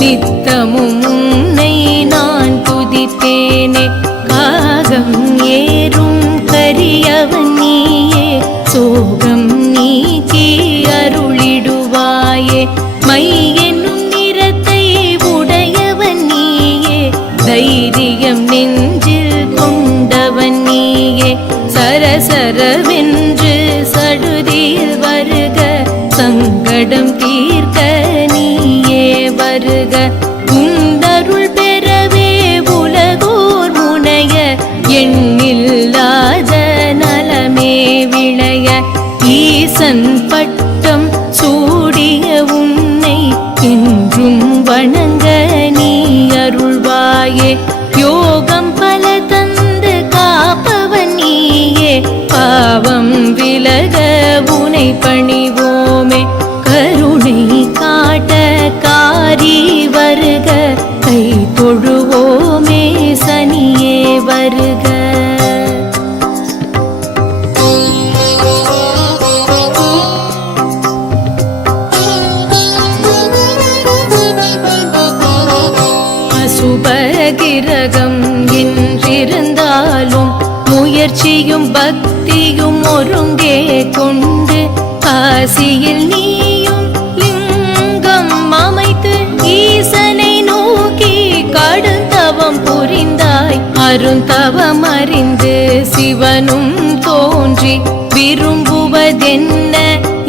நித்தமும் வருக. உந்தருள் பெறவே உலகோர் முனைய. எண்ணில்லாத நலமே விளைய. ஈசன் பட்டம் சூடிய உன்னை என்றும் வணங்க நீ அருள்வாயே. யோகம் பல தந்து காப்பவன் நீயே. பாவம் விலக உனை பணிவு வருக. கை தொழுவோமே சனியே வருக. அசுபகிரகம் என்றிருந்தாலும் முயற்சியும் பக்தியும் ஒருங்கே கொண்டு காசியில் நீ புரிந்தாய் அருந்தவம் சிவனும் தோன்றி விரும்புவதென்ன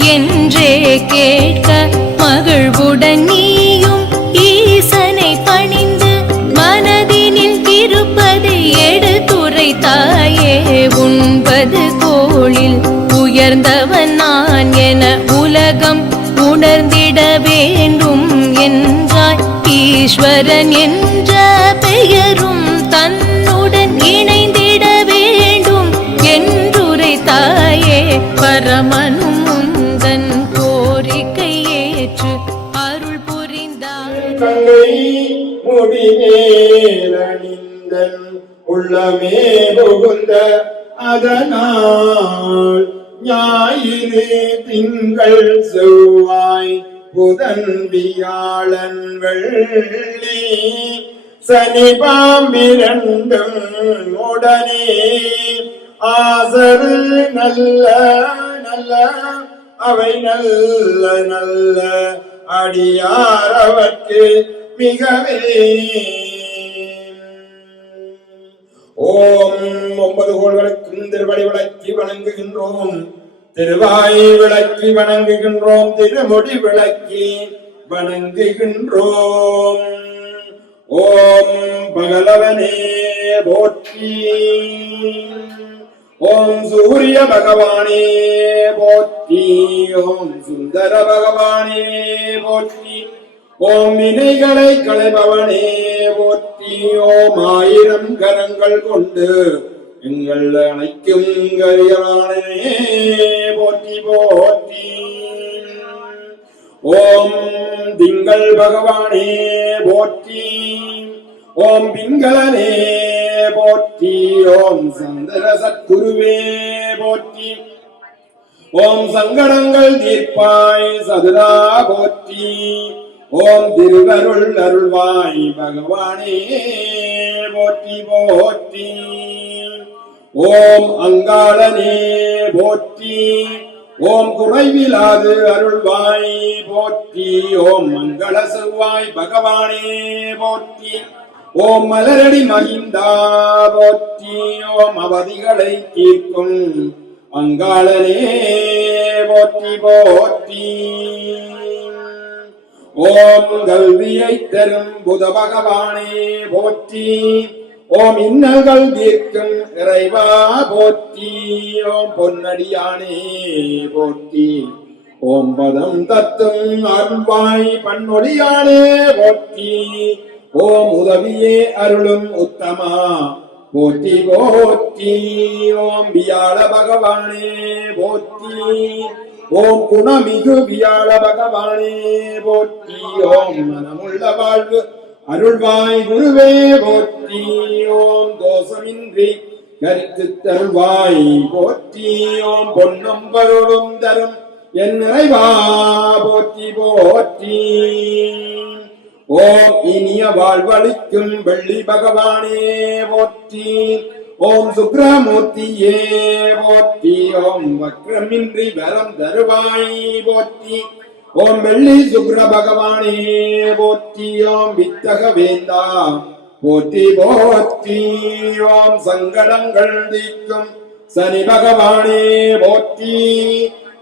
என்றே கேட்க மகிழ்வுடன் நீயும் ஈசனை பணிந்து மனதினில் இருப்பதை எடுத்துரை தாயே உண்பது கோளில் உயர்ந்தவன் நான் என உலகம் உணர்ந்திட வேண்டும் என்றாய். ஈஸ்வரன் என்ற அதனால் ஞாயிறு திங்கள் செவ்வாய் புதன் வியாழன் வெள்ளி. சனி பாம்பிரண்டும் உடனே. ஆசரு நல்ல நல்ல அவை நல்ல நல்ல. அடியார் அவர்க்கு மிகவே ஓம் ஒன்பது கோள்களுக்கும் திருவடி விளக்கி வணங்குகின்றோம். திருவாய் விளக்கி வணங்குகின்றோம் திருமொழி விளக்கி வணங்குகின்றோம். ஓம் பகலவனே போற்றி. ஓம் சூரிய பகவானே போற்றி. ஓம் சுந்தர பகவானே போற்றி. ஓம் வினைகளை களைபவனே போற்றி ஓம் ஆயிரம் கரங்கள் கொண்டு எங்கள் அனைக்கும் கரியவானே போற்றி போற்றி. ஓம் திங்கள் பகவானே போற்றி. ஓம் பிங்களனே போற்றி. ஓம் சந்திர சத்குருவே போற்றி. ஓம் சங்கடங்கள் தீர்ப்பாய் சதுரா போற்றி. ஓம் திருவருள் அருள்வாய் பகவானே போற்றி போற்றி. ஓம் அங்காளனே போற்றி. ஓம் குறைவிலாது அருள்வாய் போற்றி. ஓம் மங்கள செவ்வாய் பகவானே போற்றி. ஓம் மலரடி மகிந்தா போற்றி. ஓம் அவதிகளை தீர்க்கும் அங்காளனே போற்றி போற்றி. ஓம் கல்வியை தரும் புத பகவானே போற்றி. ஓம் இன்னல்கள் தீர்க்கும் இறைவா போற்றி. ஓம் பொன்னடியானே போற்றி. ஓம் பதம் தத்தும் அருள்வாய் பன்னொழியானே போற்றி. ஓம் உதவியே அருளும் உத்தமா போற்றி போற்றி. ஓம் வியாழ பகவானே போற்றி. ஓம் குணமிகு வியாழ பகவானே போற்றி. ஓம் மனமுள்ள வாழ்வு அருள்வாய் குருவே போற்றி. ஓம் தோஷமின்றி கருத்து தருவாய் போற்றி. ஓம் பொன்னம் பருளும் தரும் என் நிறைவா போற்றி போற்றி. ஓம் இனிய வாழ்வளிக்கும் வெள்ளி பகவானே போற்றி. ஓம் சுக்ரமூர்த்தியே போற்றி. ஓம் வக்ரமின்றி வரம் தருவாய் போற்றி. ஓம் வெள்ளி சுக்ர பகவானே போற்றி. ஓம் வித்தக வேந்தா போற்றி போற்றி. ஓம் சங்கடங்கள் தீக்கும் சனி பகவானே போற்றி.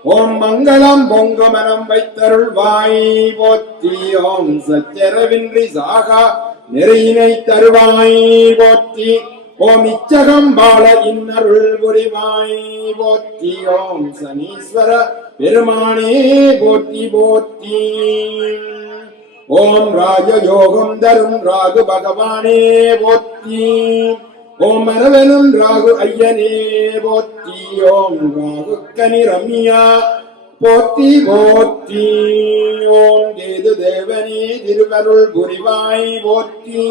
ஓம் மங்களம் பொங்க மனம் வைத்தருள்வாய் போற்றி. ஓம் சச்சரவின்றி சாகா நெறியினை தருவாய் போற்றி. ஓம் இச்சகம் பால இன்னருள் புரிவாய். போத்தி ஓம் சனீஸ்வர பெருமானே போத்தி போத்தி ஓம் ராஜயோகம் தரும் ராகு பகவானே போத்தி ஓம் மரவனும் ராகு ஐயனே போத்தி ஓம் ராகு கனி ரம்யா போத்தி போத்தி ஓம் கேது தேவனே திருவருள் புரிவாய் போற்றி.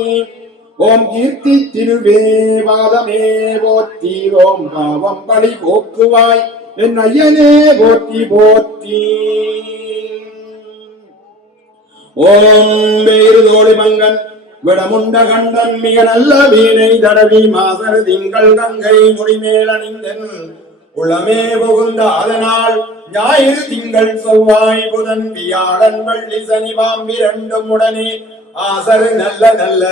ஓம் கீர்த்தி திருவேவாதமே போத்தி ஓம் பாவம் பழி போக்குவாய் என் ஐயனே போற்றி போற்றி. ஓம் வேறுதோடு மங்கன் விடமுண்ட கண்டன் மிக நல்ல வீணை தடவி மாசர் திங்கள் கங்கை முடிமேல் அணிந்தன். உளமே புகுந்த அதனால் ஞாயிறு திங்கள் செவ்வாய் புதன் வியாழன் வள்ளி சனி பாம்பி இரண்டும் உடனே ஆசரு நல்ல நல்ல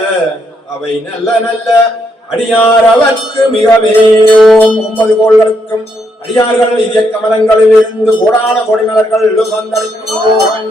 அவை நல்ல நல்ல அடியார் அவர்க்கு மிகவே. ஓம் ஒன்பது கோள்களுக்கும் அடியார்கள் இதய கமலங்களில் இருந்து கோடான கொடிமலர்கள் வந்தளிக்கும்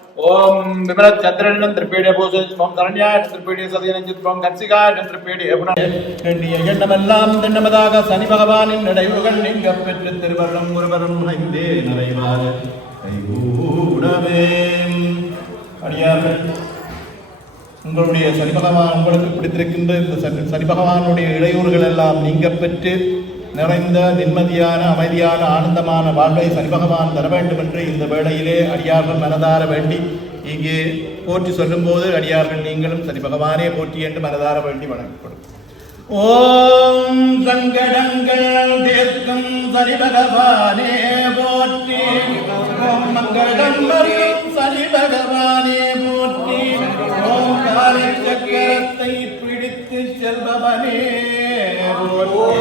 ஓம் விமல சந்திரன் திருப்பேடிய பூஜம் சரண்யாய் திருப்பேடிய சதியனம் கன்சிகாய் திருப்பேடிய எண்ணிய எண்ணமெல்லாம் திண்ணமதாக சனி பகவானின் நடைவுகள் நீங்க பெற்று திருவருளம் ஒருவரும் ஐந்தே நிறைவாக. கைகூடவே அடியார்கள் உங்களுடைய சனி பகவான் உங்களுக்கு பிடித்திருக்கின்ற இந்த சனி பகவானுடைய இடையூறுகள் எல்லாம் நீங்க பெற்று நிறைந்த நிம்மதியான அமைதியான ஆனந்தமான வாழ்வை சனி பகவான் தர வேண்டும் என்று இந்த வேளையிலே அடியார்கள் மனதார வேண்டி இங்கே போற்றி சொல்லும்போது அடியார்கள் நீங்களும் சனி பகவானே போற்றி என்று மனதார வேண்டி வணங்கப்படும். ஓம் சங்கடங்கள் தீர்க்கும் சனி பகவானே போற்றி. ஓம் மங்களம் வரும் சனி பகவானே போற்றி. ஓம் காலை சக்கரத்தை பிடித்து செல்பவனே போற்றி.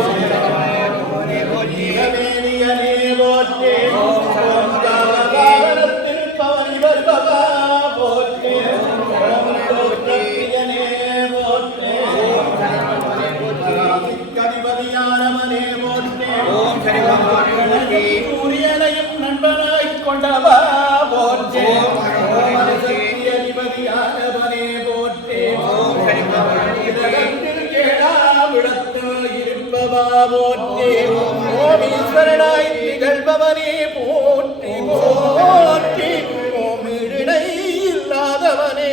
கொண்டவா போற்றே. அதிபதியானவனே போற்றே. ஏழாவிடத்தில் இருப்பவா போற்றே. ஓம் ஈஸ்வரனாய் திகழ்பவனே போற்றி. போற்றி ஓம் இல்லாதவனே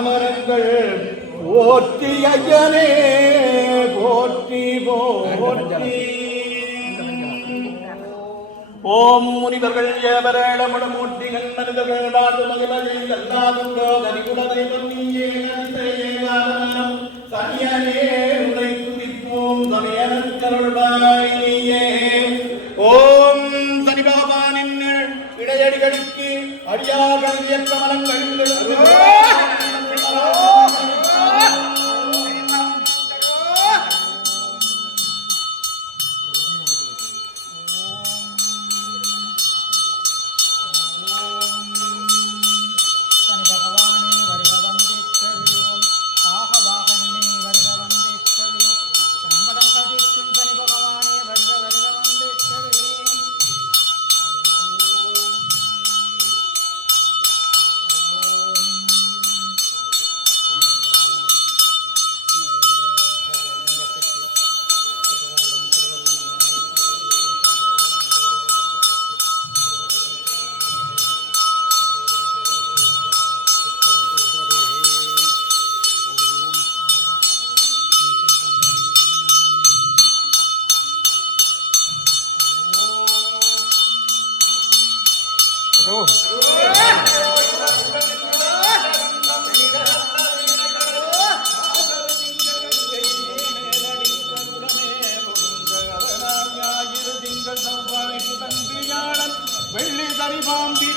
பாதக்கமரங்கள் போற்றி ஐயனே போற்றி போற்றி. ஓம் முனிவர்கள் ஏவரேளமுடன் மூர்த்திகள் மனிதர்கள் நாடு மகிழ்ச்சியில் அல்லாதுண்டோ கரிகுடதை நீயே நன்றையேகாலம் சனியனே உரை துதிப்போம் சமயனக்கருள்வாய் நீயே. ஓம் சனி பகவானின் இடையடிகளுக்கு அடியார்கள் இயக்க மலங்கள் வெள்ளி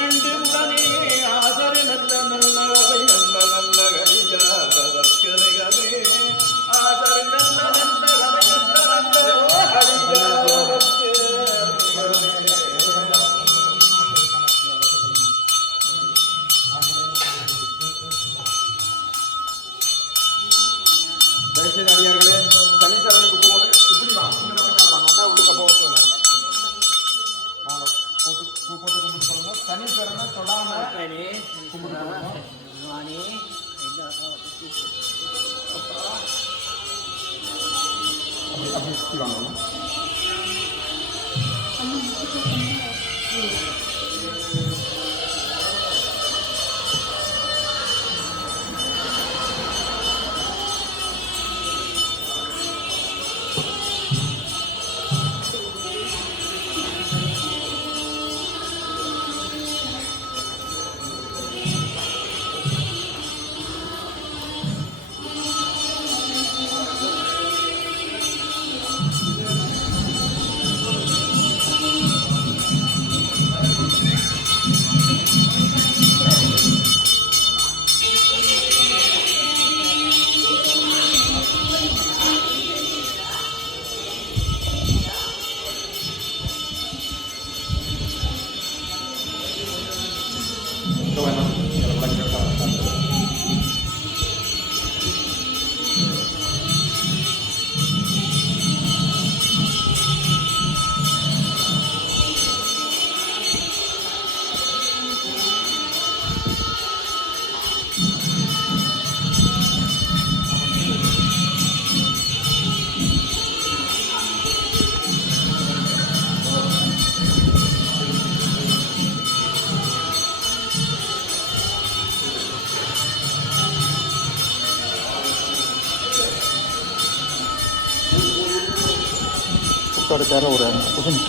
ஃபுட் தர ஒரு குசனி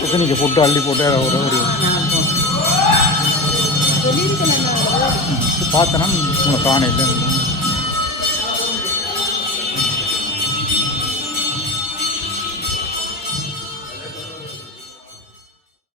குசனிக்கு ஃபுட்டு அள்ளி போட்டு ஒரு ஒரு பார்த்தேன்னா உனக்கு காண இல்லை